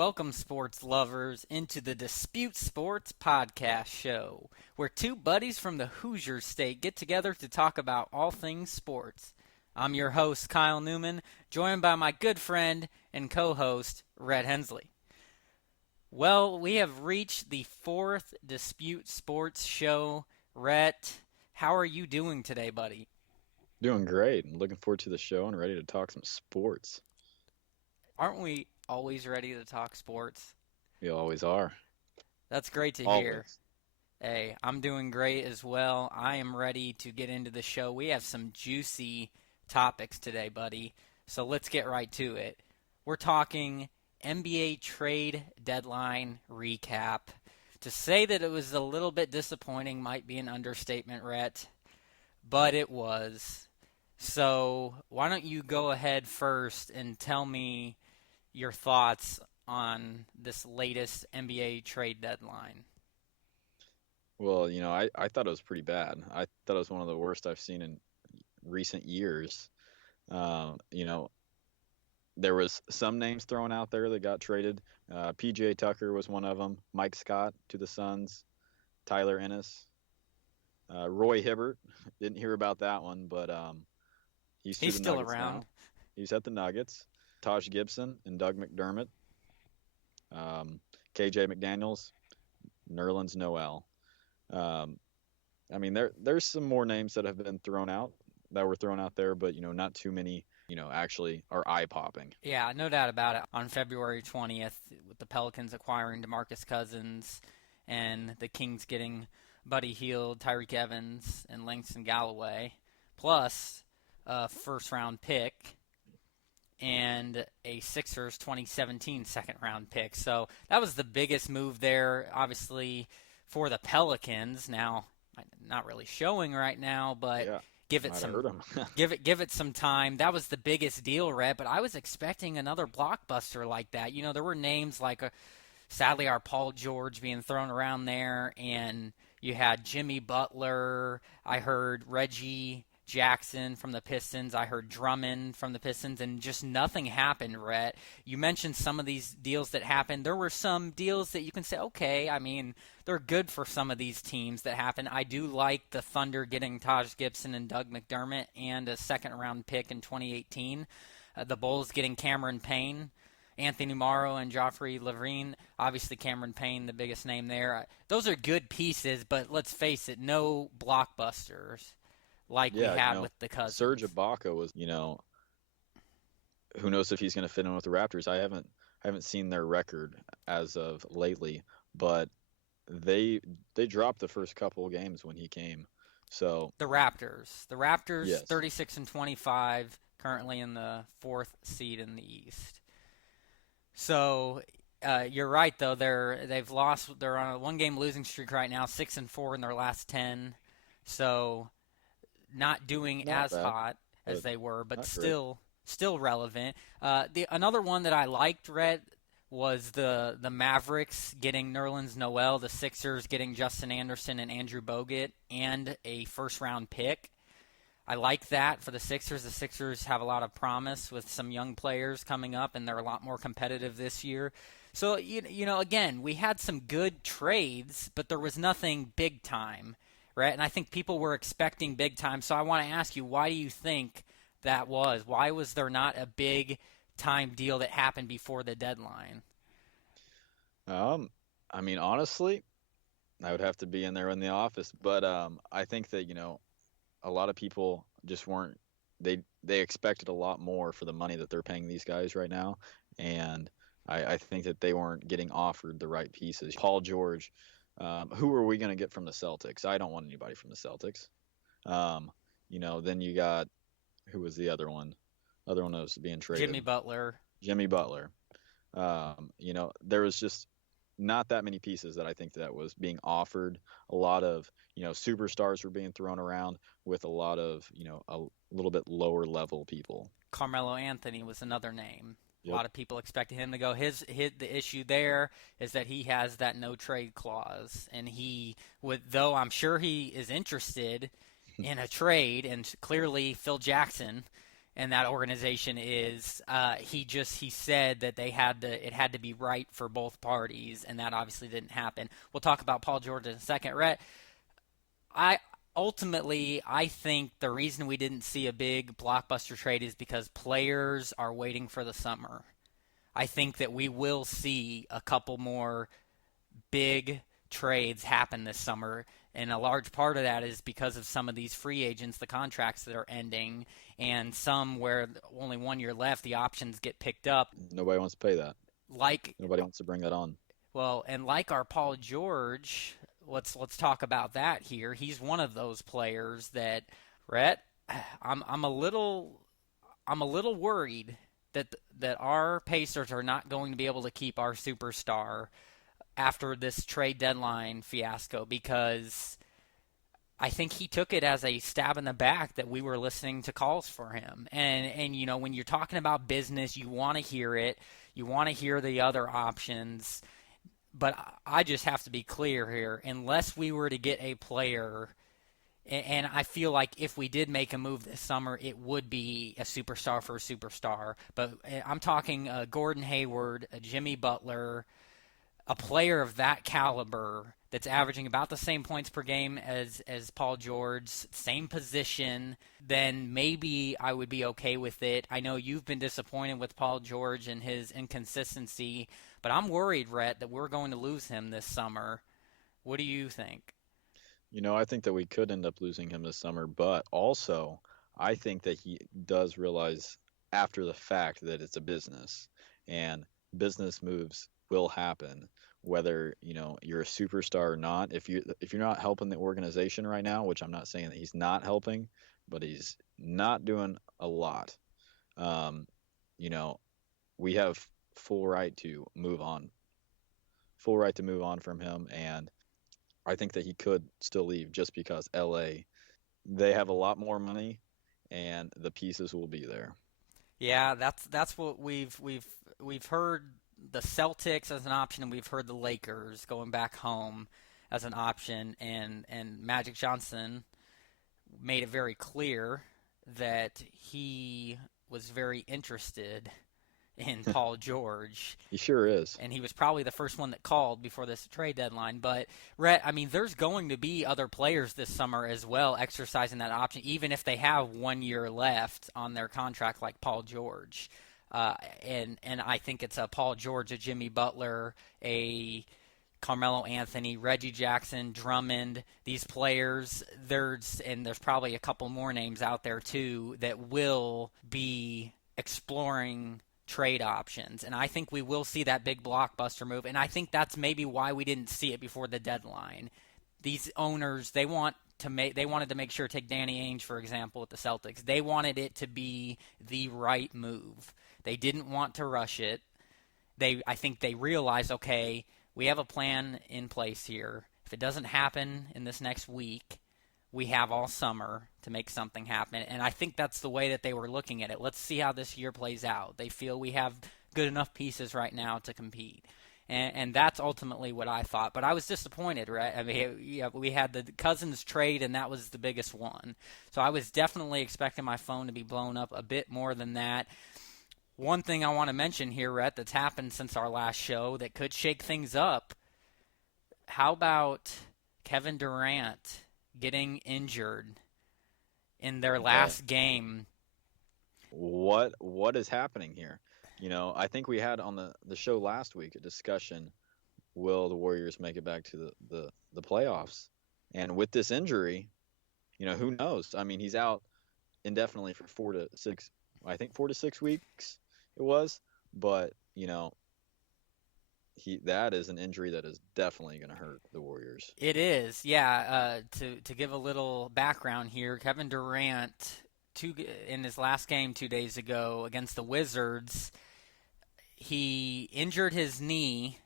Welcome, sports lovers, into the Dispute Sports Podcast Show, where two buddies from the Hoosier State get together to talk about all things sports. I'm your host, Kyle Neumann, joined by my good friend and co-host, Rhett Hensley. Well, we have reached the fourth Dispute Sports Show. Rhett, how are you doing today, buddy? Doing great. I'm looking forward to the show and ready to talk some sports. Aren't we always ready to talk sports? You always are. That's great to Always. hear. Hey, I'm doing great as well. I am ready to get into the show. We have some juicy topics today, buddy. So let's get right to it. We're talking NBA trade deadline recap. To say that it was a little bit disappointing might be an understatement, Rhett, but it was. So why don't you go ahead first and tell me your thoughts on this latest NBA trade deadline? Well, I thought it was pretty bad. I thought it was one of the worst I've seen in recent years. Uh, you know, there was some names thrown out there that got traded. PJ Tucker was one of them. Mike Scott to the Suns. Tyler Ennis. Roy Hibbert. Didn't hear about that one, but he's to He's the still Nuggets around. now. He's at the Nuggets. Taj Gibson and Doug McDermott. KJ McDaniels. Nerlens Noel. Um, there's some more names that have been thrown out there, but not too many, actually are eye-popping. Yeah, no doubt about it. On February 20th, with the Pelicans acquiring DeMarcus Cousins and the Kings getting Buddy Hield, Tyreek Evans, and Langston Galloway, plus a first-round pick and a Sixers 2017 second-round pick. So that was the biggest move there, obviously, for the Pelicans. Now, not really showing right now, but Yeah, give it might have some hurt him. give it some time. That was the biggest deal, Rhett, but I was expecting another blockbuster like that. There were names like sadly our Paul George being thrown around there, and you had Jimmy Butler. I heard Reggie Jackson from the Pistons. I heard Drummond from the Pistons, and just nothing happened, Rhett. You mentioned some of these deals that happened. There were some deals that you can say, okay, they're good for some of these teams that happen. I do like the Thunder getting Taj Gibson and Doug McDermott and a second-round pick in 2018. The Bulls getting Cameron Payne, Anthony Morrow, and Joffrey Lavine. Obviously, Cameron Payne, the biggest name there. Those are good pieces, but let's face it, no blockbusters like we Yeah, had with the Cousins. Serge Ibaka was, who knows if he's going to fit in with the Raptors. I haven't seen their record as of lately, but they dropped the first couple of games when he came. So The Raptors, yes. 36-25, currently in the fourth seed in the East. So you're right, though. They've lost. They're on a one-game losing streak right now, 6-4 in their last 10. So not doing Not as bad, hot as but they were, but not great. still relevant. Another one that I liked, Rhett, was the Mavericks getting Nerlens Noel, the Sixers getting Justin Anderson and Andrew Bogut, and a first-round pick. I like that for the Sixers. The Sixers have a lot of promise with some young players coming up, and they're a lot more competitive this year. So, again, we had some good trades, but there was nothing big time, right? And I think people were expecting big time. So I want to ask you, why do you think that was? Why was there not a big time deal that happened before the deadline? Honestly, I would have to be in there in the office, but I think that a lot of people just weren't. They expected a lot more for the money that they're paying these guys right now, and I think that they weren't getting offered the right pieces. Paul George, who are we going to get from the Celtics? I don't want anybody from the Celtics. Then you got, who was the other one? Other one that was being traded. Jimmy Butler. There was just not that many pieces that I think that was being offered. A lot of, superstars were being thrown around with a lot of, a little bit lower level people. Carmelo Anthony was another name. Yep. A lot of people expected him to go. The issue there is that he has that no trade clause, and though I'm sure he is interested in a trade, and clearly Phil Jackson and that organization is. He said that it had to be right for both parties, and that obviously didn't happen. We'll talk about Paul George in a second. Rhett, I think the reason we didn't see a big blockbuster trade is because players are waiting for the summer. I think that we will see a couple more big trades happen this summer, and a large part of that is because of some of these free agents, the contracts that are ending, and some where only 1 year left, the options get picked up. Nobody wants to pay that. Like Nobody wants to bring that on. Well, and like our Paul George, let's talk about that here. He's one of those players that, Rhett, I'm a little worried that our Pacers are not going to be able to keep our superstar after this trade deadline fiasco, because I think he took it as a stab in the back that we were listening to calls for him. And you know, when you're talking about business, you want to hear it. You want to hear the other options. But I just have to be clear here. Unless we were to get a player, and I feel like if we did make a move this summer, it would be a superstar for a superstar. But I'm talking Gordon Hayward, a Jimmy Butler, a player of that caliber that's averaging about the same points per game as Paul George, same position, then maybe I would be okay with it. I know you've been disappointed with Paul George and his inconsistency, but I'm worried, Rhett, that we're going to lose him this summer. What do you think? You know, I think that we could end up losing him this summer, but also I think that he does realize after the fact that it's a business, and business moves will happen, whether, you know, you're a superstar or not. If you're not helping the organization right now, which I'm not saying that he's not helping, but he's not doing a lot. You know, we have full right to move on from him, and I think that he could still leave just because LA, they have a lot more money and the pieces will be there. Yeah, that's what we've heard. The Celtics as an option, and we've heard the Lakers going back home as an option, and Magic Johnson made it very clear that he was very interested in Paul George. He sure is. And he was probably the first one that called before this trade deadline. But, Rhett, I mean, there's going to be other players this summer as well exercising that option, even if they have 1 year left on their contract like Paul George. And I think it's a Paul George, a Jimmy Butler, a Carmelo Anthony, Reggie Jackson, Drummond, these players. There's probably a couple more names out there too that will be exploring trade options, and I think we will see that big blockbuster move, and I think that's maybe why we didn't see it before the deadline. These owners, they wanted to make sure, take Danny Ainge for example with the Celtics, they wanted it to be the right move. They didn't want to rush it. I think they realized, okay, we have a plan in place here. If it doesn't happen in this next week, we have all summer to make something happen. And I think that's the way that they were looking at it. Let's see how this year plays out. They feel we have good enough pieces right now to compete. And that's ultimately what I thought. But I was disappointed, right? I mean, yeah, we had the Cousins trade, and that was the biggest one. So I was definitely expecting my phone to be blown up a bit more than that. One thing I want to mention here, Rhett, that's happened since our last show that could shake things up. How about Kevin Durant getting injured in their last game? What is happening here? You know, I think we had on the show last week a discussion, will the Warriors make it back to the playoffs? And with this injury, you know, who knows? I mean, he's out indefinitely for 4 to 6 weeks it was, but you know, that is an injury that is definitely going to hurt the Warriors. It is, yeah. To give a little background here, Kevin Durant, in his last game 2 days ago against the Wizards, he injured his knee.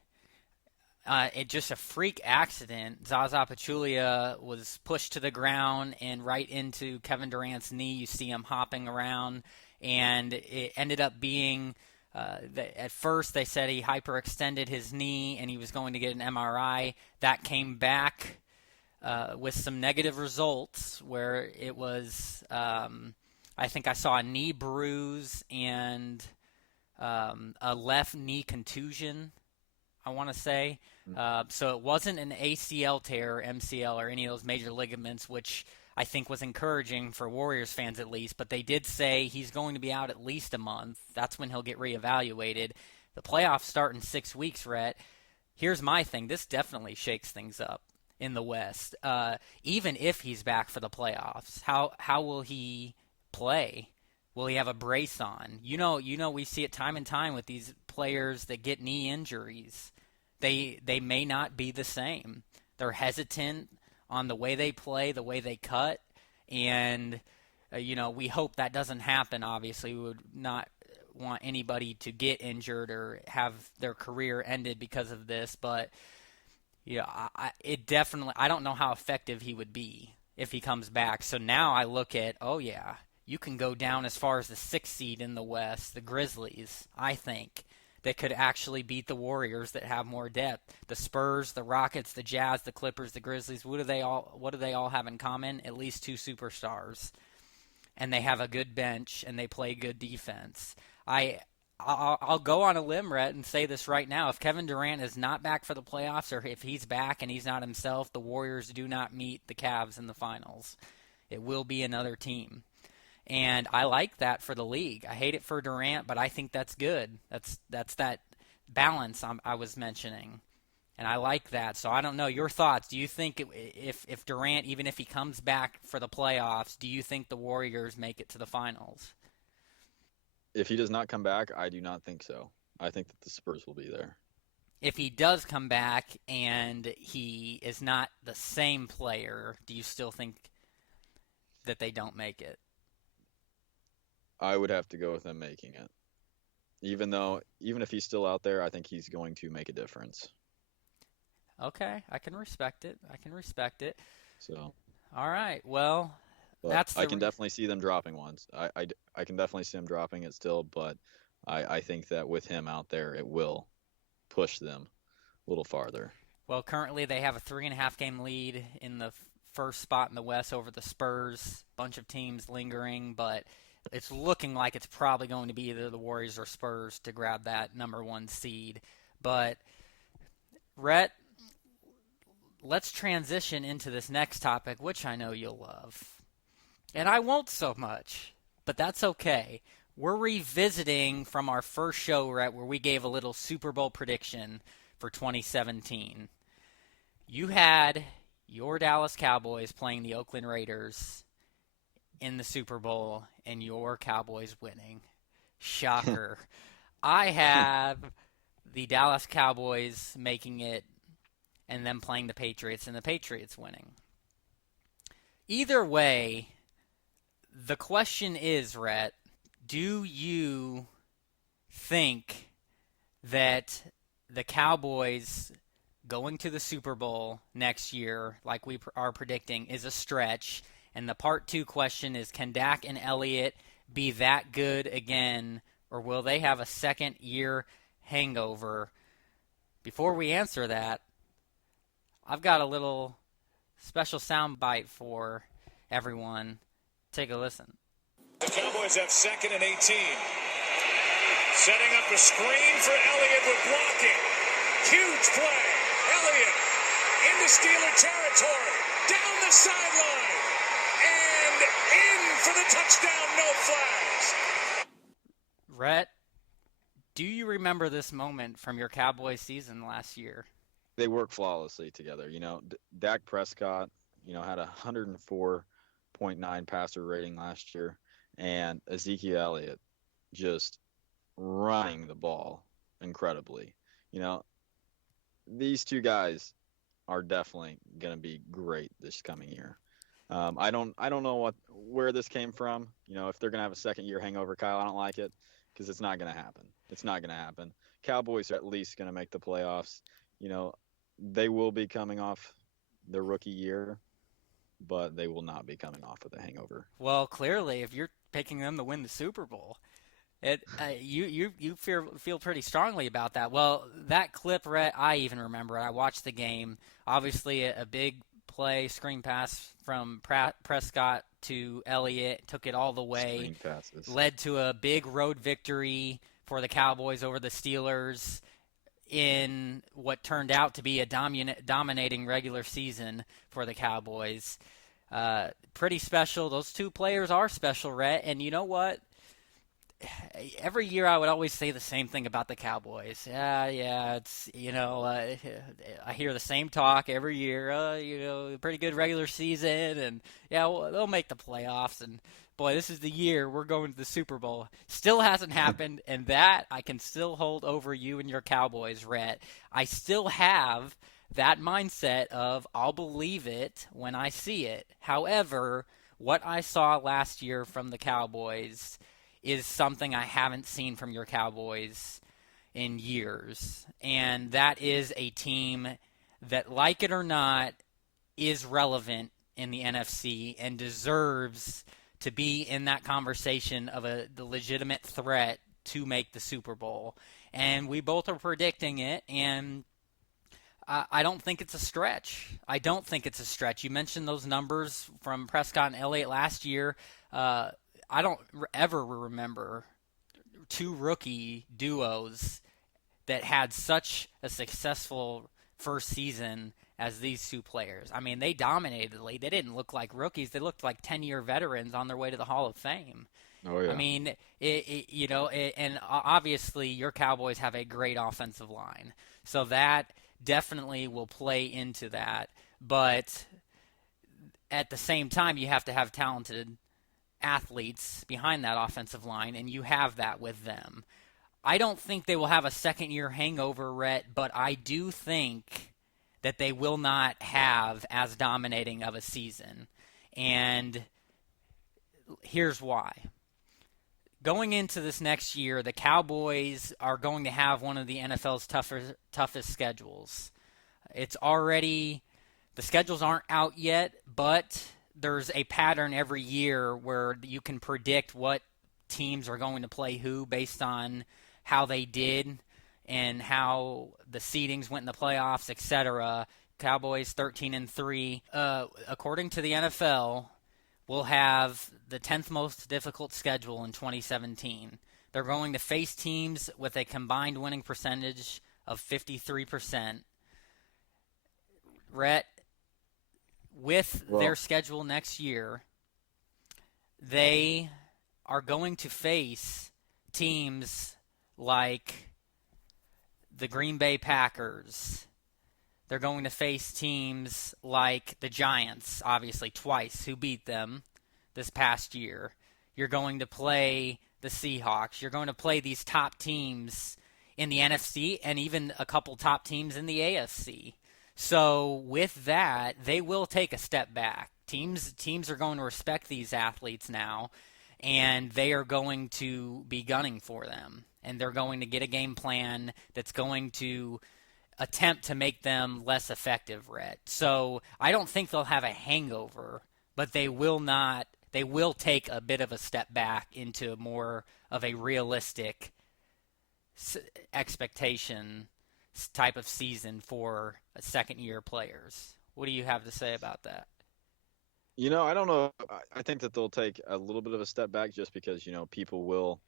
It just a freak accident. Zaza Pachulia was pushed to the ground and right into Kevin Durant's knee. You see him hopping around, and it ended up being, at first they said he hyperextended his knee and he was going to get an MRI. That came back with some negative results where it was I think I saw a knee bruise and a left knee contusion, I want to say. So it wasn't an ACL tear, MCL, or any of those major ligaments, which I think was encouraging for Warriors fans at least. But they did say he's going to be out at least a month. That's when he'll get reevaluated. The playoffs start in 6 weeks, Rhett. Here's my thing. This definitely shakes things up in the West. Even if he's back for the playoffs, how will he play? Will he have a brace on? You know, we see it time and time with these players that get knee injuries. They may not be the same. They're hesitant on the way they play, the way they cut, and we hope that doesn't happen. Obviously, we would not want anybody to get injured or have their career ended because of this, but I don't know how effective he would be if he comes back. So now I look at, you can go down as far as the 6th seed in the West, the Grizzlies, I think, that could actually beat the Warriors that have more depth. The Spurs, the Rockets, the Jazz, the Clippers, the Grizzlies, what do they all have in common? At least 2 superstars. And they have a good bench and they play good defense. I'll go on a limb, Rhett, and say this right now. If Kevin Durant is not back for the playoffs, or if he's back and he's not himself, the Warriors do not meet the Cavs in the finals. It will be another team. And I like that for the league. I hate it for Durant, but I think that's good. That's that balance I was mentioning. And I like that. So I don't know. Your thoughts. Do you think if Durant, even if he comes back for the playoffs, do you think the Warriors make it to the finals? If he does not come back, I do not think so. I think that the Spurs will be there. If he does come back and he is not the same player, do you still think that they don't make it? I would have to go with them making it. Even if he's still out there, I think he's going to make a difference. Okay, I can respect it. So. All right, well, but I can definitely see them dropping ones. I can definitely see them dropping it still, but I think that with him out there, it will push them a little farther. Well, currently they have a 3.5-game lead in the first spot in the West over the Spurs. Bunch of teams lingering, but it's looking like it's probably going to be either the Warriors or Spurs to grab that number 1 seed. But, Rhett, let's transition into this next topic, which I know you'll love. And I won't so much, but that's okay. We're revisiting from our first show, Rhett, where we gave a little Super Bowl prediction for 2017. You had your Dallas Cowboys playing the Oakland Raiders in the Super Bowl, and your Cowboys winning. Shocker. I have the Dallas Cowboys making it and them playing the Patriots and the Patriots winning. Either way, the question is, Rhett, do you think that the Cowboys going to the Super Bowl next year, like we are predicting, is a stretch? And the part 2 question is, can Dak and Elliott be that good again, or will they have a second-year hangover? Before we answer that, I've got a little special soundbite for everyone. Take a listen. The Cowboys have 2nd and 18. Setting up a screen for Elliott with blocking. Huge play. Elliott into Steeler territory. Down the sideline. And in for the touchdown. No flags. Rhett, do you remember this moment from your Cowboys season last year? They work flawlessly together. Dak Prescott, had a 104.9 passer rating last year, and Ezekiel Elliott just running the ball incredibly. These two guys are definitely going to be great this coming year. I don't know where this came from. If they're going to have a second-year hangover, Kyle, I don't like it because it's not going to happen. It's not going to happen. Cowboys are at least going to make the playoffs. They will be coming off their rookie year, but they will not be coming off with a hangover. Well, clearly, if you're picking them to win the Super Bowl, you feel pretty strongly about that. Well, that clip, Rhett, I even remember it. I watched the game. Obviously, a big play, screen pass from Prescott to Elliott, took it all the way, Screen passes. led to a big road victory for the Cowboys over the Steelers in what turned out to be a dominating regular season for the Cowboys. Pretty special. Those two players are special, Rhett. And you know what? Every year I would always say the same thing about the Cowboys. It's, I hear the same talk every year. Pretty good regular season, and they'll make the playoffs. And boy, this is the year we're going to the Super Bowl. Still hasn't happened, and that I can still hold over you and your Cowboys, Rhett. I still have that mindset of I'll believe it when I see it. However, what I saw last year from the Cowboys is something I haven't seen from your Cowboys in years. And that is a team that, like it or not, is relevant in the NFC and deserves to be in that conversation of the legitimate threat to make the Super Bowl. And we both are predicting it, and I don't think it's a stretch. You mentioned those numbers from Prescott and Elliott last year. I don't ever remember two rookie duos that had such a successful first season as these two players. I mean, they dominated the league. They didn't look like rookies. They looked like 10-year veterans on their way to the Hall of Fame. Oh, yeah. I mean, and obviously your Cowboys have a great offensive line. So that definitely will play into that. But at the same time, you have to have talented athletes behind that offensive line, and you have that with them. I don't think they will have a second-year hangover, Rhett, but I do think that they will not have as dominating of a season. And here's why. Going into this next year, the Cowboys are going to have one of the NFL's toughest schedules. The schedules aren't out yet, but there's a pattern every year where you can predict what teams are going to play who based on how they did and how the seedings went in the playoffs, etc. Cowboys 13-3. According to the NFL, will have the 10th most difficult schedule in 2017. They're going to face teams with a combined winning percentage of 53%. Rhett, with their schedule next year, they are going to face teams like the Green Bay Packers. They're going to face teams like the Giants, obviously twice, who beat them this past year. You're going to play the Seahawks. You're going to play these top teams in the NFC and even a couple top teams in the AFC. So with that, they will take a step back. Teams are going to respect these athletes now, and they are going to be gunning for them. And they're going to get a game plan that's going to attempt to make them less effective, Rhett. So I don't think they'll have a hangover, but they will not. They will take a bit of a step back into more of a realistic expectation type of season for second-year players. What do you have to say about that? I don't know. I think that they'll take a little bit of a step back just because, people will,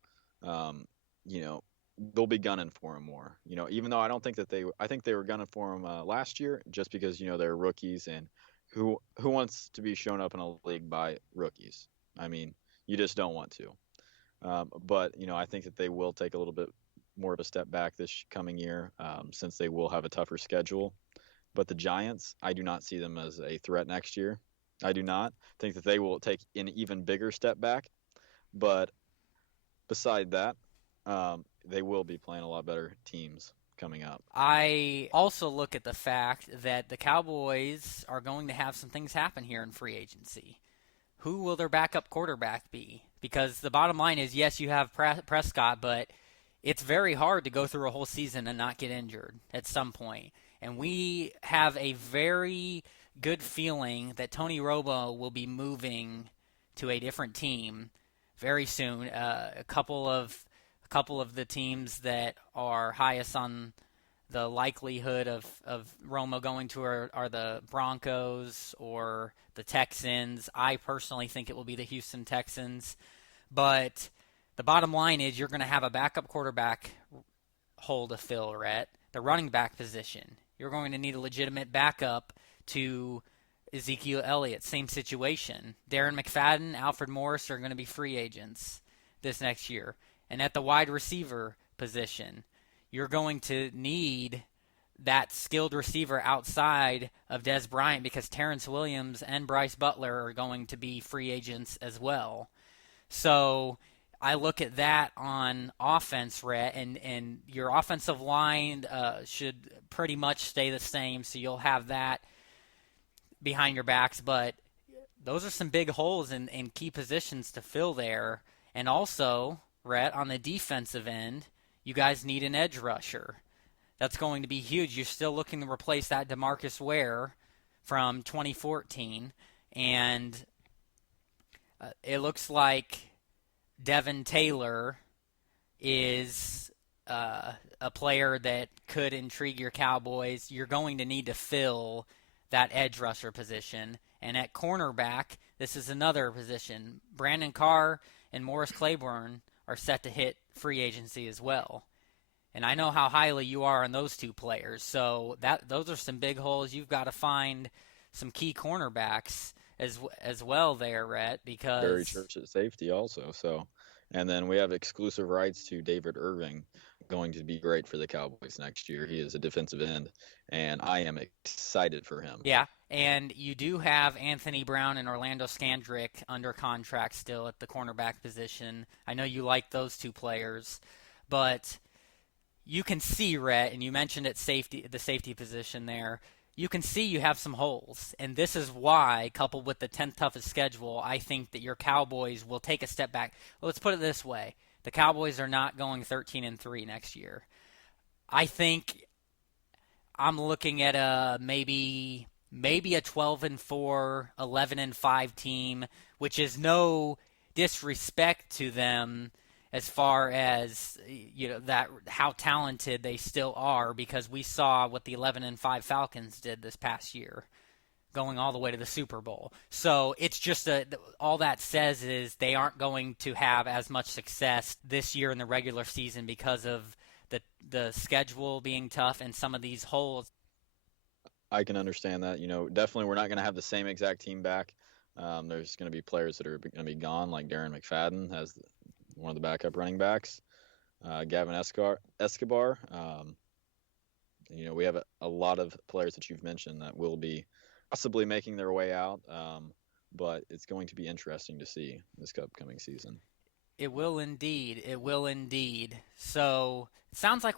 they'll be gunning for him more. Even though I think they were gunning for him last year just because, they're rookies, and who wants to be shown up in a league by rookies? I mean, you just don't want to. But, I think that they will take a little bit more of a step back this coming year since they will have a tougher schedule. But the Giants, I do not see them as a threat next year. I do not think that they will take an even bigger step back. But beside that, they will be playing a lot better teams coming up. I also look at the fact that the Cowboys are going to have some things happen here in free agency. Who will their backup quarterback be? Because the bottom line is, yes, you have Prescott, but it's very hard to go through a whole season and not get injured at some point. And we have a very good feeling that Tony Romo will be moving to a different team very soon. A couple of the teams that are highest on the likelihood of Romo going to are the Broncos or the Texans. I personally think it will be the Houston Texans. But the bottom line is you're going to have a backup quarterback hole to fill, Rhett. The running back position. You're going to need a legitimate backup to Ezekiel Elliott. Same situation. Darren McFadden, Alfred Morris are going to be free agents this next year. And at the wide receiver position, you're going to need that skilled receiver outside of Dez Bryant because Terrence Williams and Bryce Butler are going to be free agents as well. So I look at that on offense, Rhett, and your offensive line should pretty much stay the same, so you'll have that behind your backs. But those are some big holes in key positions to fill there. And also, Rhett, on the defensive end, you guys need an edge rusher. That's going to be huge. You're still looking to replace that DeMarcus Ware from 2014, and it looks like Devin Taylor is a player that could intrigue your Cowboys. You're going to need to fill that edge rusher position. And at cornerback, this is another position. Brandon Carr and Morris Claiborne are set to hit free agency as well. And I know how highly you are on those two players. So those are some big holes. You've got to find some key cornerbacks as well there, Rhett, because Barry Church at safety also. So, and then we have exclusive rights to David Irving, going to be great for the Cowboys next year. He is a defensive end, and I am excited for him. Yeah, and you do have Anthony Brown and Orlando Scandrick under contract still at the cornerback position. I know you like those two players, but you can see, Rhett, and you mentioned at the safety position there, you can see you have some holes. And this is why, coupled with the 10th toughest schedule, I think that your Cowboys will take a step back. Well, let's put it this way. The Cowboys are not going 13-3 next year. I think I'm looking at maybe a 12-4, 11-5 team, which is no disrespect to them as far as that how talented they still are, because we saw what the 11-5 Falcons did this past year, going all the way to the Super Bowl. So it's just all that says is they aren't going to have as much success this year in the regular season because of the schedule being tough and some of these holes. I can understand that. Definitely we're not going to have the same exact team back. There's going to be players that are going to be gone, like Darren McFadden as one of the backup running backs, Gavin Escobar. We have a lot of players that you've mentioned that will be possibly making their way out, but it's going to be interesting to see this upcoming season. It will indeed. It will indeed. So it sounds like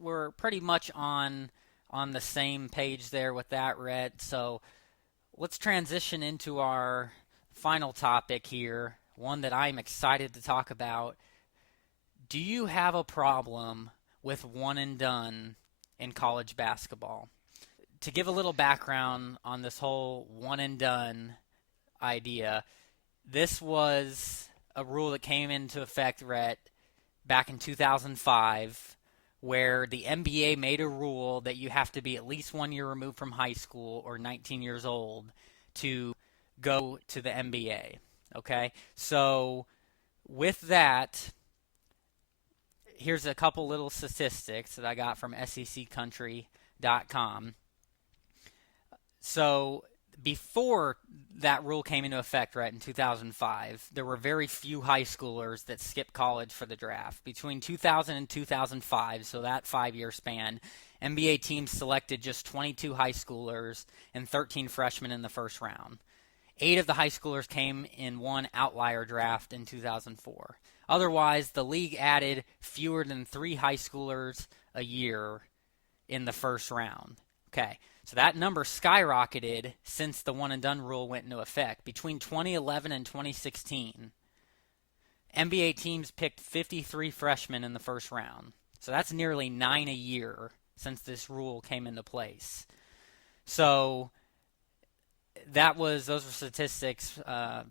we're pretty much on the same page there with that, Rhett. So let's transition into our final topic here, one that I'm excited to talk about. Do you have a problem with one and done in college basketball? To give a little background on this whole one and done idea, this was a rule that came into effect, Rhett, back in 2005, where the NBA made a rule that you have to be at least 1 year removed from high school or 19 years old to go to the NBA. Okay? So with that, here's a couple little statistics that I got from SECCountry.com. So before that rule came into effect, right, in 2005, there were very few high schoolers that skipped college for the draft. Between 2000 and 2005, so that 5-year span, NBA teams selected just 22 high schoolers and 13 freshmen in the first round. 8 of the high schoolers came in one outlier draft in 2004. Otherwise, the league added fewer than 3 high schoolers a year in the first round. Okay, so that number skyrocketed since the one-and-done rule went into effect. Between 2011 and 2016, NBA teams picked 53 freshmen in the first round. So that's nearly 9 a year since this rule came into place. So those were statistics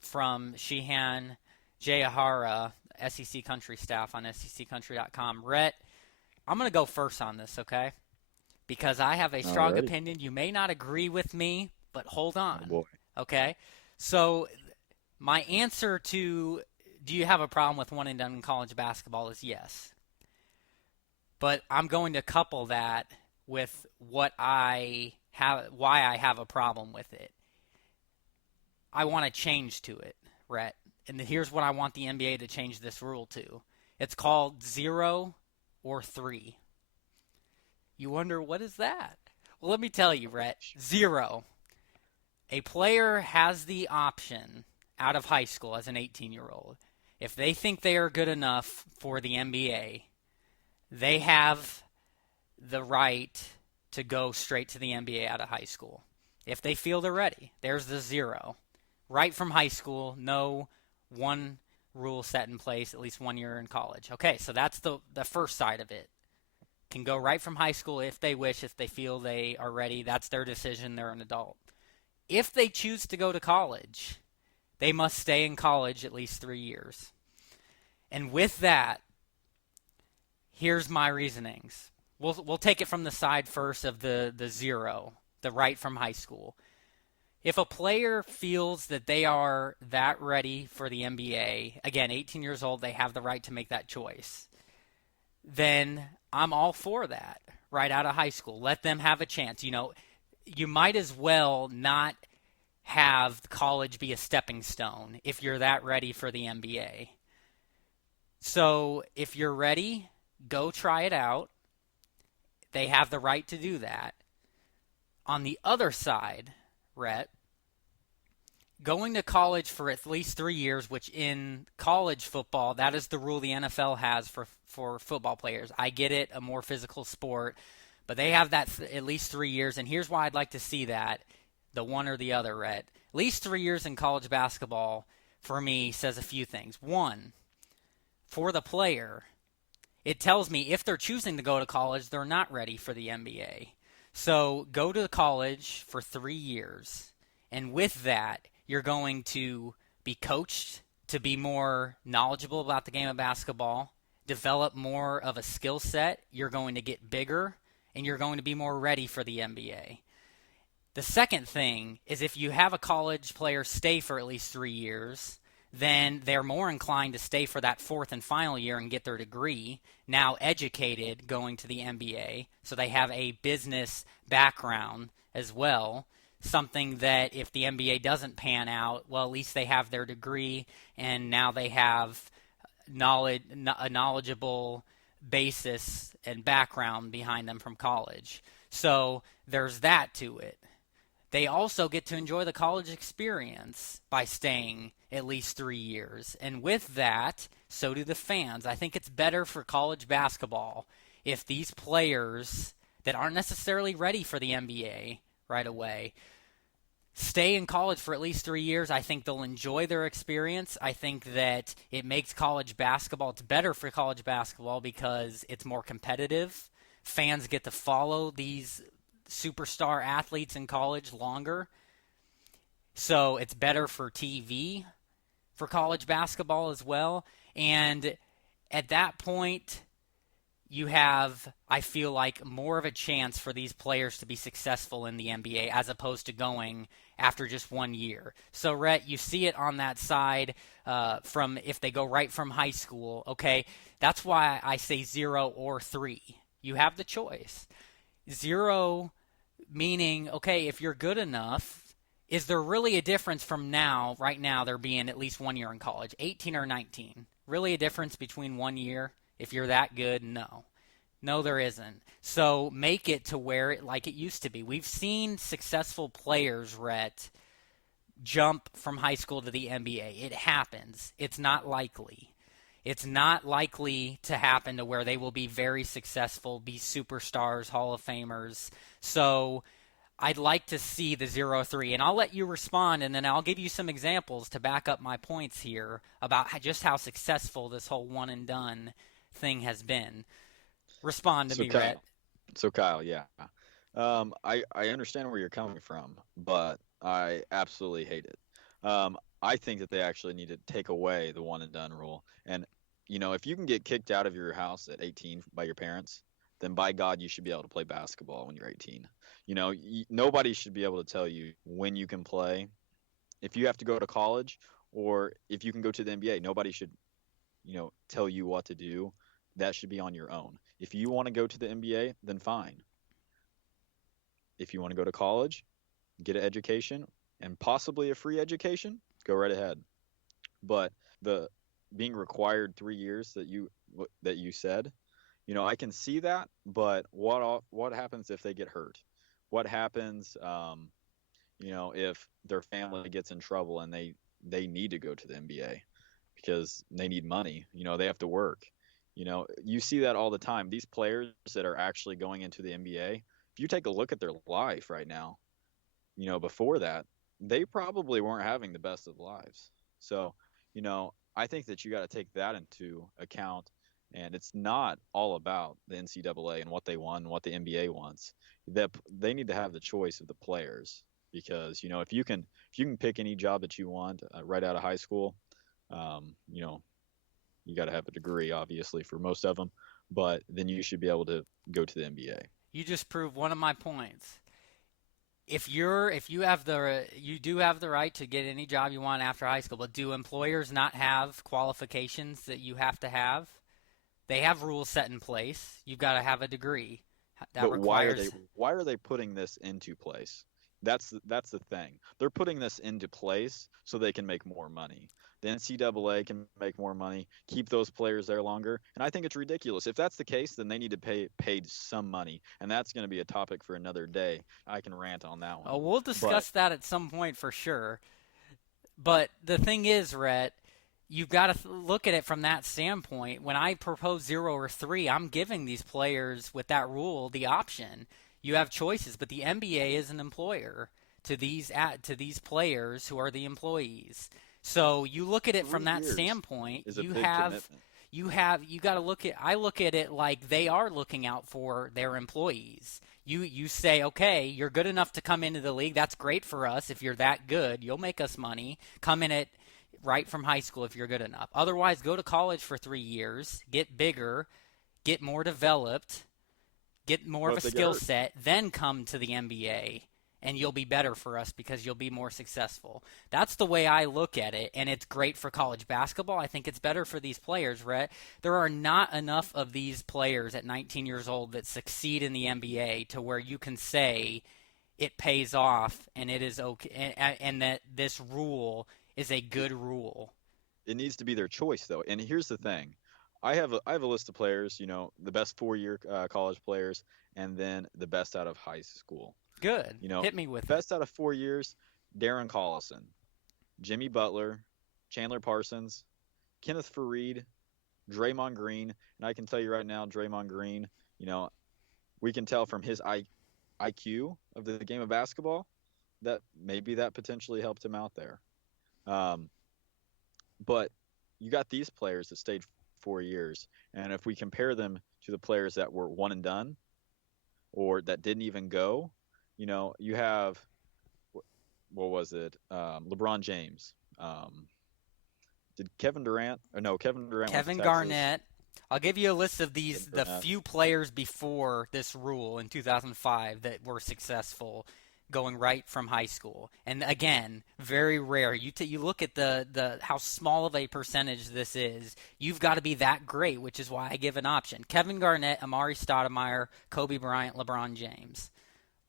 from Shehan Jayahara, SEC Country staff on SECCountry.com. Rhett, I'm going to go first on this, okay? because I have a strong Alrighty. opinion. You may not agree with me, but hold Oh on. boy. Okay? So my answer to do you have a problem with one and done in college basketball is yes. But I'm going to couple that with why I have a problem with it. I want to change to it, Rhett. And here's what I want the NBA to change this rule to. It's called 0 or 3. You wonder, what is that? Well, let me tell you, Rhett. 0. A player has the option out of high school as an 18-year-old. If they think they are good enough for the NBA, they have the right to go straight to the NBA out of high school. If they feel they're ready, there's the 0. Right from high school, no one rule set in place, at least 1 year in college. Okay, so that's the first side of it. Can go right from high school if they wish, if they feel they are ready. That's their decision. They're an adult. If they choose to go to college, they must stay in college at least 3 years. And with that, here's my reasonings. We'll take it from the side first of the 0, the right from high school. If a player feels that they are that ready for the NBA, again, 18 years old, they have the right to make that choice, then I'm all for that right out of high school. Let them have a chance. You know, you might as well not have college be a stepping stone if you're that ready for the NBA. So if you're ready, go try it out. They have the right to do that. On the other side, Rhett, going to college for at least 3 years, which in college football, that is the rule the NFL has for football players. I get it, a more physical sport, but they have that at least 3 years, and here's why I'd like to see that, the one or the other, Rhett. At least 3 years in college basketball, for me, says a few things. One, for the player, it tells me if they're choosing to go to college, they're not ready for the NBA. So go to college for 3 years, and with that, you're going to be coached to be more knowledgeable about the game of basketball, develop more of a skill set, you're going to get bigger, and you're going to be more ready for the NBA. The second thing is if you have a college player stay for at least 3 years, then they're more inclined to stay for that fourth and final year and get their degree, now educated going to the NBA, so they have a business background as well, something that if the NBA doesn't pan out, well, at least they have their degree, and now they have a knowledgeable basis and background behind them from college. So there's that to it. They also get to enjoy the college experience by staying at least 3 years. And with that, so do the fans. I think it's better for college basketball if these players that aren't necessarily ready for the NBA right away stay in college for at least 3 years. I think they'll enjoy their experience. I think that it makes college basketball, it's better for college basketball because it's more competitive. Fans get to follow these superstar athletes in college longer. So it's better for TV for college basketball as well. And at that point, you have, I feel like, more of a chance for these players to be successful in the NBA as opposed to going after just 1 year. So, Rhett, you see it on that side from if they go right from high school. Okay, that's why I say 0 or 3. You have the choice. 0 meaning, okay, if you're good enough, is there really a difference from now, right now, there being at least 1 year in college, 18 or 19? Really a difference between 1 year if you're that good? No. No, there isn't. So make it to where it like it used to be. We've seen successful players, Rhett, jump from high school to the NBA. It happens. It's not likely. It's not likely to happen to where they will be very successful, be superstars, Hall of Famers. So I'd like to see the 0-3, and I'll let you respond, and then I'll give you some examples to back up my points here about just how successful this whole one-and-done thing has been. Respond to me, Kyle, Rhett. So Kyle, yeah, I understand where you're coming from, but I absolutely hate it. I think that they actually need to take away the one and done rule. And if you can get kicked out of your house at 18 by your parents, then by God, you should be able to play basketball when you're 18. Nobody should be able to tell you when you can play. If you have to go to college or if you can go to the NBA, nobody should, tell you what to do. That should be on your own. If you want to go to the NBA, then fine. If you want to go to college, get an education and possibly a free education, go right ahead. But the being required 3 years that you said, I can see that, but what happens if they get hurt? What happens, if their family gets in trouble and they need to go to the NBA because they need money? They have to work. You see that all the time. These players that are actually going into the NBA, if you take a look at their life right now, before that, they probably weren't having the best of lives. So, I think that you got to take that into account. And it's not all about the NCAA and what they want and what the NBA wants. They need to have the choice of the players because, if you can pick any job that you want right out of high school, you got to have a degree, obviously, for most of them. But then you should be able to go to the NBA. You just proved one of my points. You do have the right to get any job you want after high school, but do employers not have qualifications that you have to have? They have rules set in place. You've got to have a degree. Why are they putting this into place? That's the thing. They're putting this into place so they can make more money. The NCAA can make more money, keep those players there longer, and I think it's ridiculous. If that's the case, then they need to pay paid some money, and that's going to be a topic for another day. I can rant on that one. Oh, we'll discuss that at some point for sure. But the thing is, Rhett, you've got to look at it from that standpoint. When I propose 0 or 3, I'm giving these players with that rule the option. You have choices, but the NBA is an employer to these players who are the employees. So you look at it from that standpoint. You got to look at. I look at it like they are looking out for their employees. You say, okay, you're good enough to come into the league. That's great for us. If you're that good, you'll make us money. Come in it right from high school if you're good enough. Otherwise, go to college for 3 years, get bigger, get more developed, get more of a skill set, then come to the NBA. And you'll be better for us because you'll be more successful. That's the way I look at it, and it's great for college basketball. I think it's better for these players, Rhett. There are not enough of these players at 19 years old that succeed in the NBA to where you can say it pays off and it is okay, and that this rule is a good rule. It needs to be their choice, though. And here's the thing. I have a list of players, the best 4-year college players, and then the best out of high school. Good. Hit me with best out of 4 years, Darren Collison, Jimmy Butler, Chandler Parsons, Kenneth Faried, Draymond Green. And I can tell you right now, Draymond Green, we can tell from his IQ of the game of basketball that maybe that potentially helped him out there. But you got these players that stayed 4 years. And if we compare them to the players that were one and done or that didn't even go, you have, what was it? LeBron James. Did Kevin Durant? Or no, Kevin Durant. Kevin Garnett. I'll give you a list of the few players before this rule in 2005 that were successful going right from high school. And again, very rare. You look at the how small of a percentage this is. You've got to be that great, which is why I give an option. Kevin Garnett, Amari Stoudemire, Kobe Bryant, LeBron James.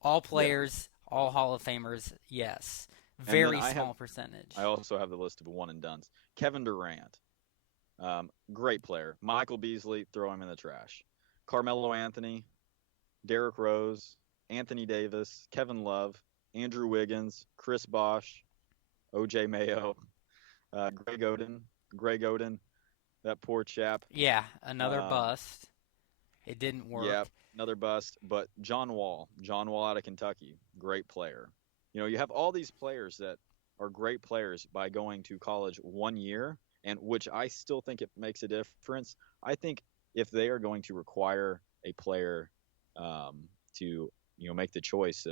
All players, all Hall of Famers, yes. Very small percentage. I also have the list of one and dones. Kevin Durant, great player. Michael Beasley, throw him in the trash. Carmelo Anthony, Derrick Rose, Anthony Davis, Kevin Love, Andrew Wiggins, Chris Bosh, O.J. Mayo, Greg Oden, that poor chap. Yeah, another bust. It didn't work. Yeah. Another bust, but John Wall out of Kentucky, great player. You have all these players that are great players by going to college 1 year, and which I still think it makes a difference. I think if they are going to require a player to make the choice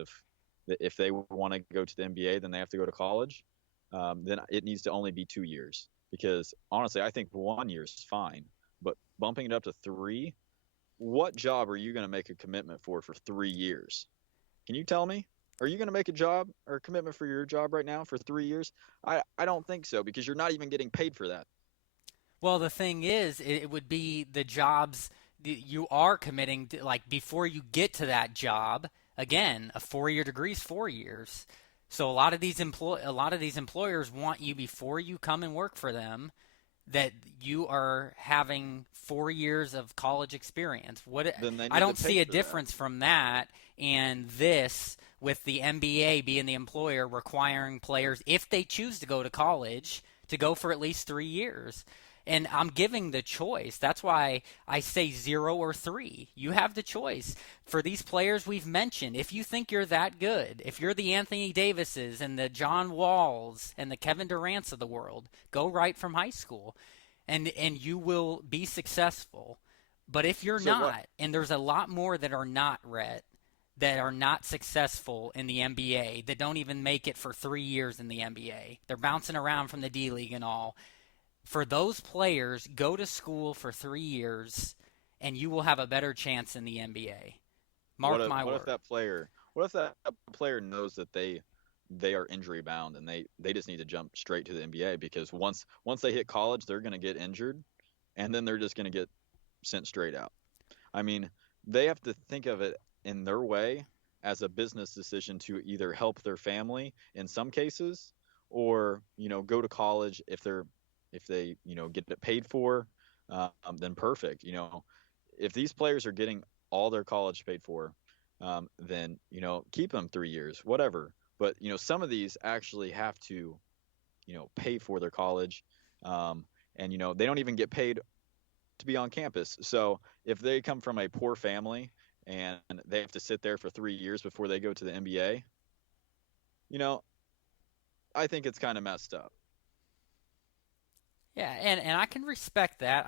if they want to go to the NBA, then they have to go to college. Then it needs to only be 2 years because honestly, I think 1 year is fine, but bumping it up to 3. what job are you going to make a commitment for 3 years? Can you tell me? Are you going to make a job or a commitment for your job right now for 3 years? I don't think so, because you're not even getting paid for that. Well, the thing is, it would be the jobs you are committing to, like before you get to that job. Again, a 4-year degree is 4 years. So a lot of these employers want you before you come and work for them that you are having 4 years of college experience. I don't see a difference from that and this, with the NBA being the employer requiring players, if they choose to go to college, to go for at least 3 years. And I'm giving the choice. That's why I say 0 or 3. You have the choice. For these players we've mentioned, if you think you're that good, if you're the Anthony Davises and the John Walls and the Kevin Durants of the world, go right from high school, and you will be successful. But if you're not, and there's a lot more that are not, Rhett, that are not successful in the NBA, that don't even make it for 3 years in the NBA. They're bouncing around from the D-League and all. For those players, go to school for 3 years, and you will have a better chance in the NBA. Mark my word. What if that player knows that they are injury bound and they just need to jump straight to the NBA, because once they hit college, they're going to get injured, and then they're just going to get sent straight out. I mean, they have to think of it in their way as a business decision to either help their family in some cases, or go to college if they get it paid for, then perfect. If these players are getting all their college paid for, then keep them 3 years, whatever. But some of these actually have to pay for their college, and they don't even get paid to be on campus. So if they come from a poor family and they have to sit there for 3 years before they go to the NBA, I think it's kind of messed up. Yeah, and I can respect that.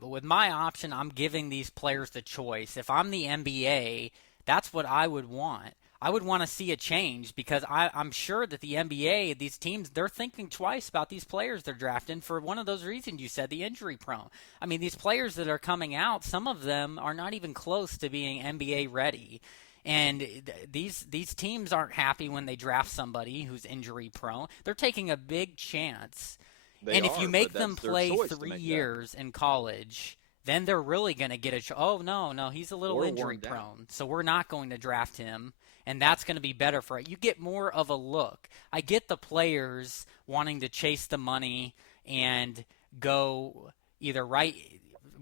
But with my option, I'm giving these players the choice. If I'm the NBA, that's what I would want. I would want to see a change, because I'm sure that the NBA, these teams, they're thinking twice about these players they're drafting for one of those reasons you said, the injury prone. I mean, these players that are coming out, some of them are not even close to being NBA ready. And these teams aren't happy when they draft somebody who's injury prone. They're taking a big chance. If you make them play 3 years in college, then they're really going to get no, he's a little injury prone, so we're not going to draft him, and that's going to be better for it. You get more of a look. I get the players wanting to chase the money and go either right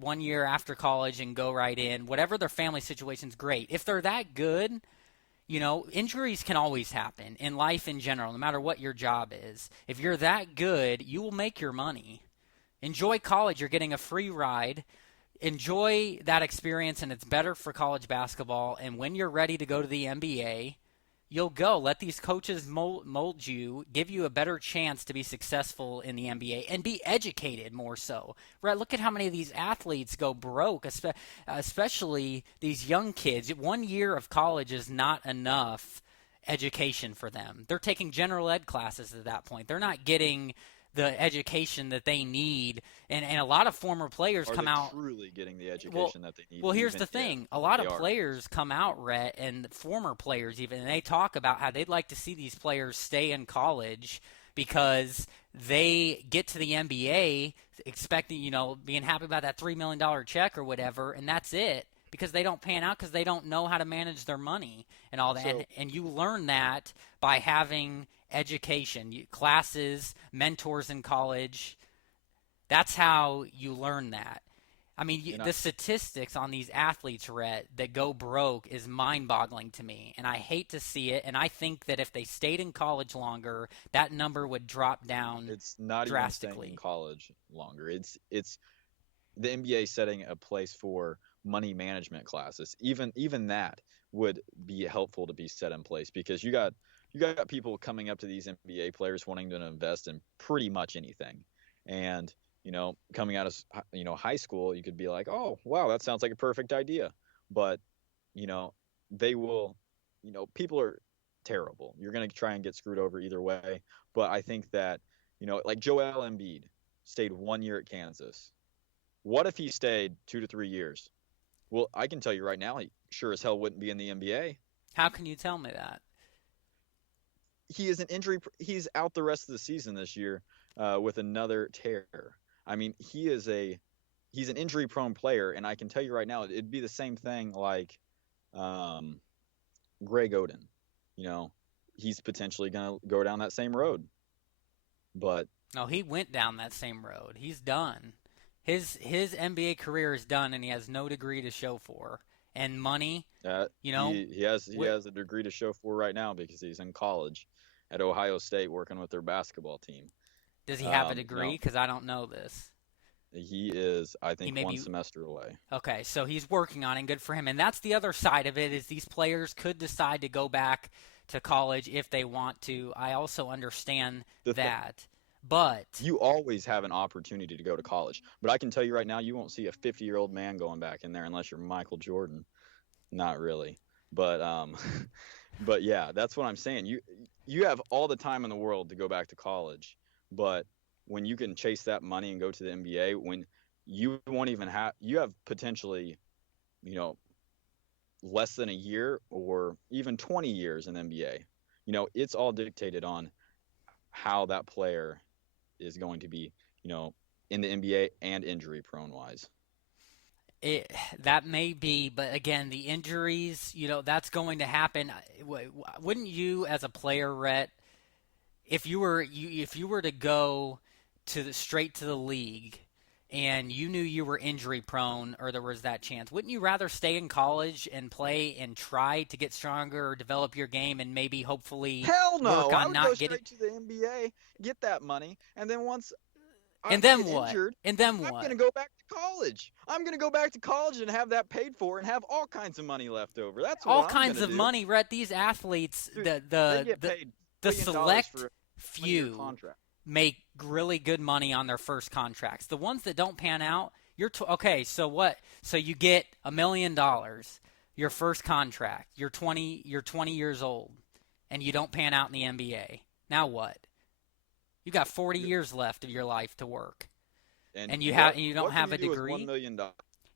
1 year after college and go right in. Whatever their family situation's great. If they're that good, injuries can always happen in life in general, no matter what your job is. If you're that good, you will make your money. Enjoy college. You're getting a free ride. Enjoy that experience, and it's better for college basketball. And when you're ready to go to the NBA, you'll go. Let these coaches mold you, give you a better chance to be successful in the NBA and be educated more so. Right? Look at how many of these athletes go broke, especially these young kids. 1 year of college is not enough education for them. They're taking general ed classes at that point. They're not getting the education that they need, and a lot of former players come out truly getting the education that they need. Well, here's the thing: a lot of players come out, Rhett, and former players even, and they talk about how they'd like to see these players stay in college because they get to the NBA expecting, being happy about that $3 million check or whatever, and that's it, because they don't pan out because they don't know how to manage their money and all that. And you learn that by having education, classes, mentors in college. That's how you learn that. I mean, the statistics on these athletes, Rhett, that go broke is mind-boggling to me, and I hate to see it. And I think that if they stayed in college longer, that number would drop down. It's not drastically. Even staying in college longer. It's the NBA setting a place for money management classes. Even that would be helpful to be set in place, because you got people coming up to these NBA players wanting to invest in pretty much anything, and coming out of high school, you could be like, oh wow, that sounds like a perfect idea, but they will, people are terrible. You're going to try and get screwed over either way. But I think that like Joel Embiid stayed 1 year at Kansas. What if he stayed 2 to 3 years? Well, I can tell you right now, he sure as hell wouldn't be in the NBA. How can you tell me that? He is an injury. He's out the rest of the season this year with another tear. I mean, he's an injury-prone player, and I can tell you right now, it'd be the same thing like Greg Oden. You know, he's potentially going to go down that same road. But no, he went down that same road. He's done. His NBA career is done, and he has no degree to show for. And money, you know, he has a degree to show for right now because he's in college at Ohio State working with their basketball team. Does he have a degree? Because I don't know this. He is, I think, one semester away. Okay, so he's working on it. Good for him. And that's the other side of it is these players could decide to go back to college if they want to. I also understand that. But you always have an opportunity to go to college. But I can tell you right now, you won't see a 50-year-old man going back in there unless you're Michael Jordan. Not really. But but yeah, that's what I'm saying. You have all the time in the world to go back to college. But when you can chase that money and go to the NBA, when you won't even you have potentially, you know, less than a year or even 20 years in the NBA. You know, it's all dictated on how that player is going to be, you know, in the NBA and injury prone wise. That may be, but again, the injuries, you know, that's going to happen. Wouldn't you, as a player, Rhett, if you were to go straight to the league, and you knew you were injury prone, or there was that chance, wouldn't you rather stay in college and play and try to get stronger or develop your game and maybe hopefully Hell no! work on I would not go getting straight to the NBA, get that money, and then once and then get what? injured, and then I'm what? going to go back to college. I'm going to go back to college and have that paid for and have all kinds of money left over. That's what all I'm kinds gonna of do. money, Rhett. These athletes, Dude, they get paid the $1 million select for a few contract. make really good money on their first contracts. The ones that don't pan out, okay. So what? So you get $1 million, your first contract. You're 20 years old, and you don't pan out in the NBA. Now what? You got 40 years left of your life to work, and you don't have a degree. $1 million.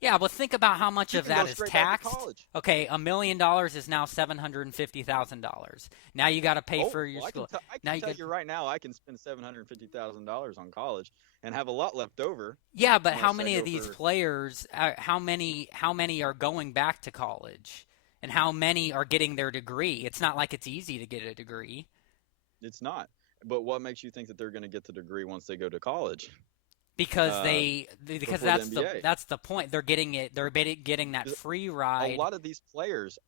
Yeah, but think about how much You of can that go is straight back to taxed. college. Okay, $1 million is now $750,000. Now you got to pay for your school. I can tell you right now, I can spend $750,000 on college and have a lot left over. Yeah, but how many of these players? How many are going back to college, and how many are getting their degree? It's not like it's easy to get a degree. It's not. But what makes you think that they're going to get the degree once they go to college? Because that's the point. They're getting it. They're getting that free ride. A lot of these players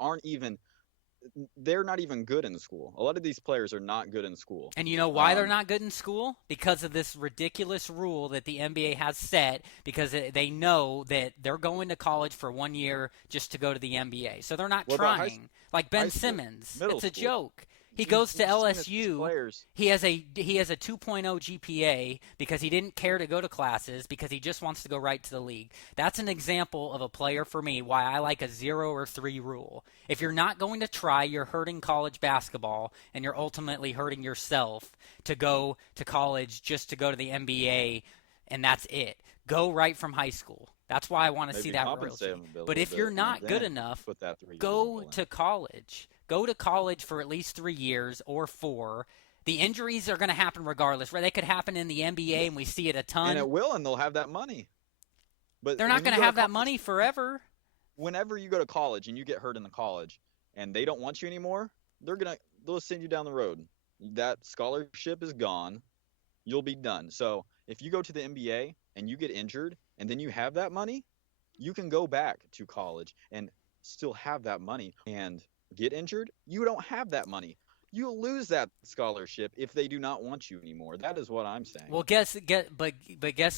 they're not even good in school. A lot of these players are not good in school. And you know why they're not good in school? Because of this ridiculous rule that the NBA has set, because they know that they're going to college for 1 year just to go to the NBA. So they're not trying. Like Ben Simmons. It's a joke. He goes to LSU. He has a 2.0 GPA because he didn't care to go to classes because he just wants to go right to the league. That's an example of a player for me why I like a 0 or 3 rule. If you're not going to try, you're hurting college basketball, and you're ultimately hurting yourself to go to college just to go to the NBA, and that's it. Go right from high school. That's why I want to see that real. But if you're not good enough, go to college. Go to college for at least 3 years or 4. The injuries are going to happen regardless. Right? They could happen in the NBA, and we see it a ton. And it will, and they'll have that money. But they're not going to have that money forever. Whenever you go to college and you get hurt in the college, and they don't want you anymore, they'll send you down the road. That scholarship is gone. You'll be done. So if you go to the NBA and you get injured, and then you have that money, you can go back to college and still have that money and get injured. You don't have that money. You'll lose that scholarship if they do not want you anymore. That is what I'm saying. Well, guess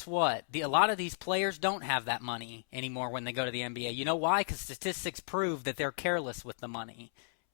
what? A lot of these players don't have that money anymore when they go to the NBA. You know why? Because statistics prove that they're careless with the money,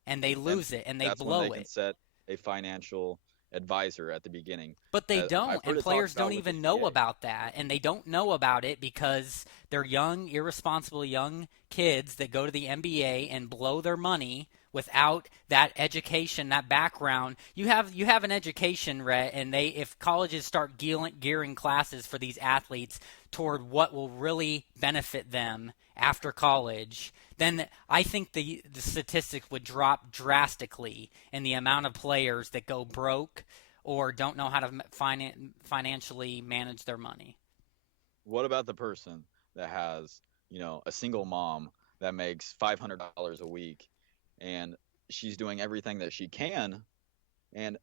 and they lose it, and they blow when they can set a financial advisor at the beginning. But they don't, and players don't even know about that, and they don't know about it because they're young, irresponsible young kids that go to the NBA and blow their money without that education, that background. You have an education, Rhett, and if colleges start gearing classes for these athletes toward what will really benefit them after college, then I think the statistics would drop drastically in the amount of players that go broke or don't know how to financially manage their money. What about the person that has, a single mom that makes $500 a week and she's doing everything that she can, and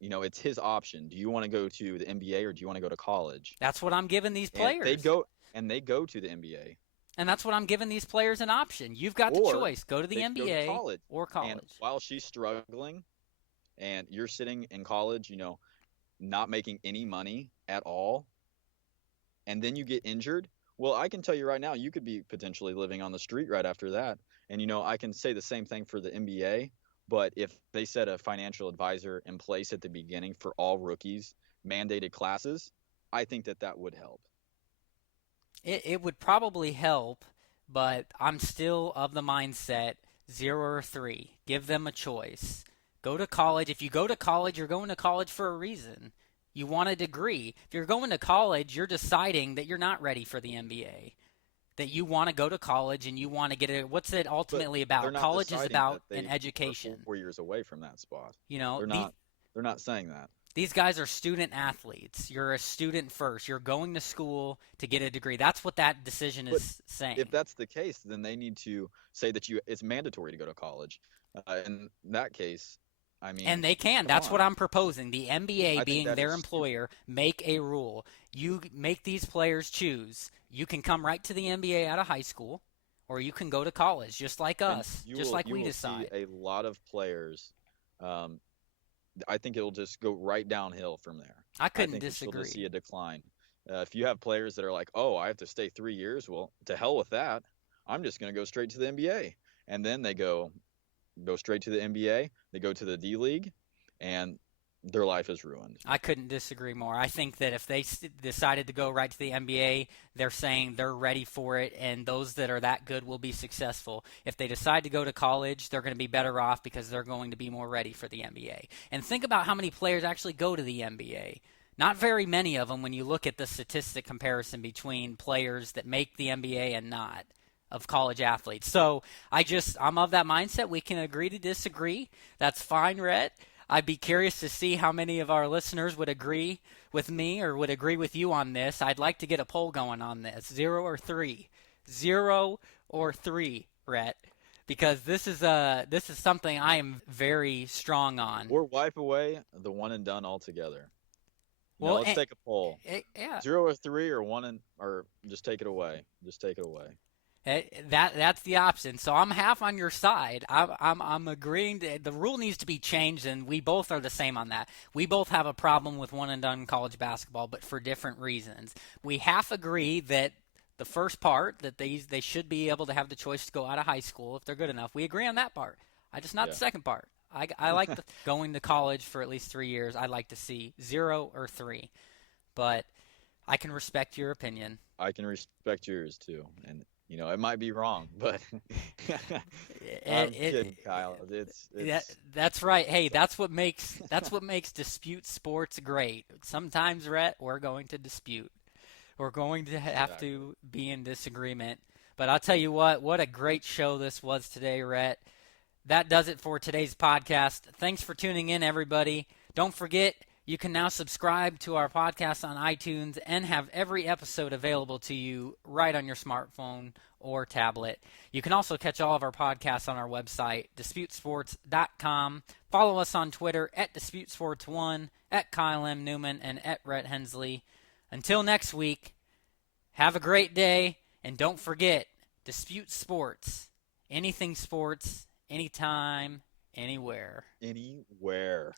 it's his option. Do you want to go to the NBA or do you want to go to college? That's what I'm giving these players. And they go to the NBA. And that's what I'm giving these players an option. You've got the choice. Go to the NBA or college. And while she's struggling and you're sitting in college, not making any money at all, and then you get injured, well, I can tell you right now, you could be potentially living on the street right after that. And, I can say the same thing for the NBA, but if they set a financial advisor in place at the beginning for all rookies, mandated classes, I think that would help. It would probably help, but I'm still of the mindset 0 or 3. Give them a choice. Go to college. If you go to college, you're going to college for a reason. You want a degree. If you're going to college, you're deciding that you're not ready for the NBA, that you want to go to college and you want to get it. What's it ultimately about? College is about an education. 4 years away from that spot. They're not saying that. These guys are student athletes. You're a student first. You're going to school to get a degree. That's what that decision is saying. If that's the case, then they need to say that it's mandatory to go to college. In that case, and they can. That's what I'm proposing. The NBA, being their employer, make a rule. You make these players choose. You can come right to the NBA out of high school, or you can go to college, just like us, just like we decide. See a lot of players. I think it'll just go right downhill from there. I couldn't disagree. You'll just see a decline. If you have players that are like, oh, I have to stay 3 years, well, to hell with that. I'm just going to go straight to the NBA. And then they go straight to the NBA. They go to the D League, and their life is ruined. I couldn't disagree more. I think that if they decided to go right to the NBA, they're saying they're ready for it, and those that are that good will be successful. If they decide to go to college, they're going to be better off because they're going to be more ready for the NBA. And think about how many players actually go to the NBA. Not very many of them when you look at the statistic comparison between players that make the NBA and not, of college athletes. So I'm of that mindset. We can agree to disagree. That's fine, Rhett. I'd be curious to see how many of our listeners would agree with me or would agree with you on this. I'd like to get a poll going on this. 0 or 3. 0 or 3, Rhett. Because this is something I am very strong on. Or wipe away the one and done altogether. Well, let's take a poll. Yeah. 0 or 3 or just take it away. Just take it away. That's the option. So I'm half on your side. I'm agreeing the rule needs to be changed, and we both are the same on that. We both have a problem with one and done college basketball, but for different reasons. We half agree that the first part, that they should be able to have the choice to go out of high school if they're good enough. We agree on that part. The second part. I like going to college for at least 3 years. I'd like to see 0 or 3, but I can respect your opinion. I can respect yours too, and it might be wrong, but I'm kidding, Kyle. That's right. Hey, that's what makes Dispute Sports great. Sometimes, Rhett, we're going to dispute. We're going to have to be in disagreement. But I'll tell you what a great show this was today, Rhett. That does it for today's podcast. Thanks for tuning in, everybody. Don't forget, you can now subscribe to our podcast on iTunes and have every episode available to you right on your smartphone or tablet. You can also catch all of our podcasts on our website, DisputeSports.com. Follow us on Twitter at DisputeSports1, at Kyle M. Neumann, and at Rhett Hensley. Until next week, have a great day, and don't forget, Dispute Sports. Anything sports, anytime, anywhere. Anywhere.